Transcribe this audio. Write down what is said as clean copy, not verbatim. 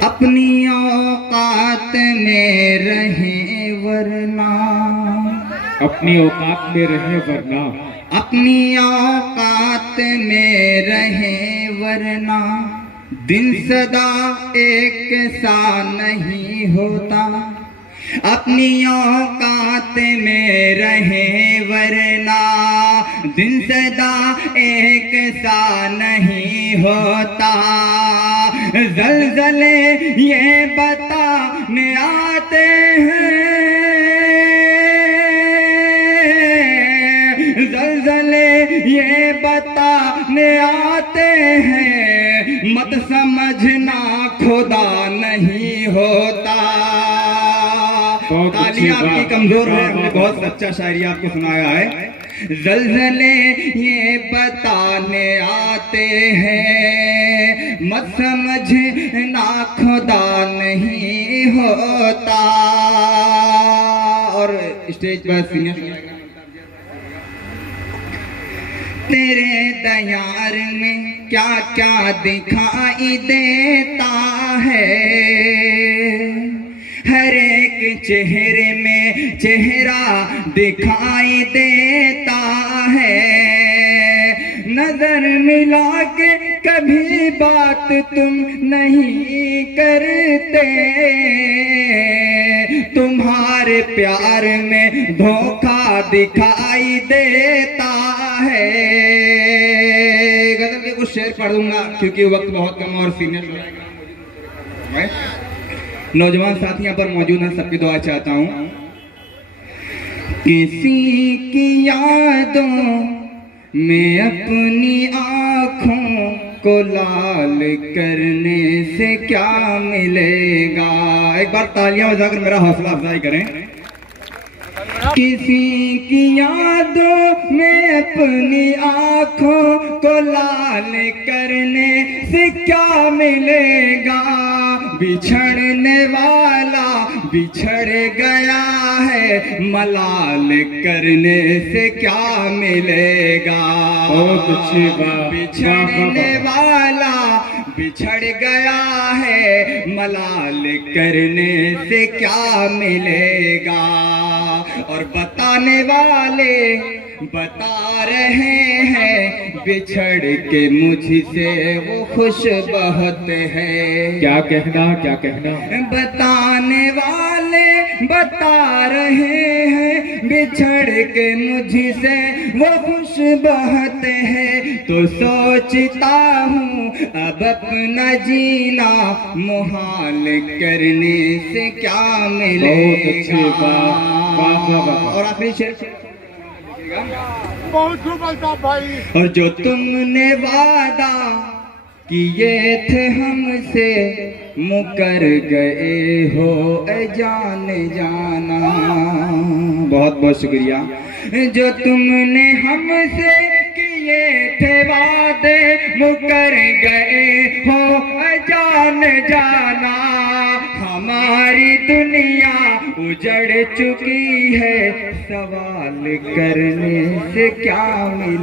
अपनी औकात में रहे वरना, अपनी औकात में रहे वरना, अपनी औकात में रहे वरना, दिन सदा एक सा नहीं होता। अपनी औकात में रहे वरना, दिन सदा एक सा नहीं होता। ज़लज़ले ये बताने आते हैं, ज़लज़ले ये बताने आते हैं, मत समझना खुदा नहीं होता। तालियां आपकी कमजोर है, हमने बहुत सच्चा शायरी आपको सुनाया है। ज़लज़ले ये बताने आते हैं, मत समझना खुदा नहीं होता। और स्टेज पर सीनियर तेरे दयार में क्या क्या दिखाई देता है, हर एक चेहरे में चेहरा दिखाई देता है। नजर मिला के कभी बात तुम नहीं करते, तुम्हारे प्यार में धोखा दिखाई देता है। गजल के कुछ शेर पढ़ दूंगा क्योंकि वक्त बहुत कम और सीनियर नौजवान साथी यहाँ पर मौजूद हैं, सबकी दुआ चाहता हूँ। किसी की यादों में अपनी आँखों को लाल करने से क्या मिलेगा। एक बार तालियां बजाकर मेरा हौसला अफजाई करें। किसी की यादों में अपनी आँखों को लाल करने से क्या मिलेगा। बिछड़ने वाला बिछड़ गया है, मलाल करने से क्या मिलेगा। बहुत अच्छी बात। बिछड़ने वाला बिछड़ गया है, मलाल करने से क्या मिलेगा। और बताने वाले बता रहे हैं, बिछड़ के मुझसे वो खुश बहुत है। क्या कहना, क्या कहना। बताने वाले बता रहे हैं, बिछड़ के मुझसे वो खुश बहुत है। तो सोचता हूँ अब अपना जीना मुहाल करने से क्या मिलेगा। बहुत अच्छी बात। वाह वाह वाह। और आखिरी शेर बहुत खूब अल्ताफ भाई। और जो तुमने वादा किए थे हमसे, मुकर गए हो ए जान जाना। बहुत बहुत शुक्रिया। जो तुमने हमसे किए थे वादे, मुकर गए हो ए जान जाना। हमारी दुनिया उजड़ चुकी है, सवाल करने से क्या मिले।